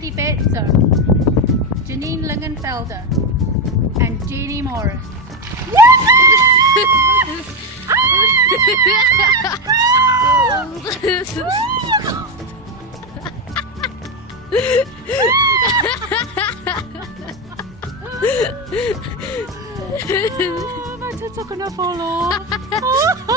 Mandy, Janine Lingenfelder, and Janie Morris. My tits are gonna fall off.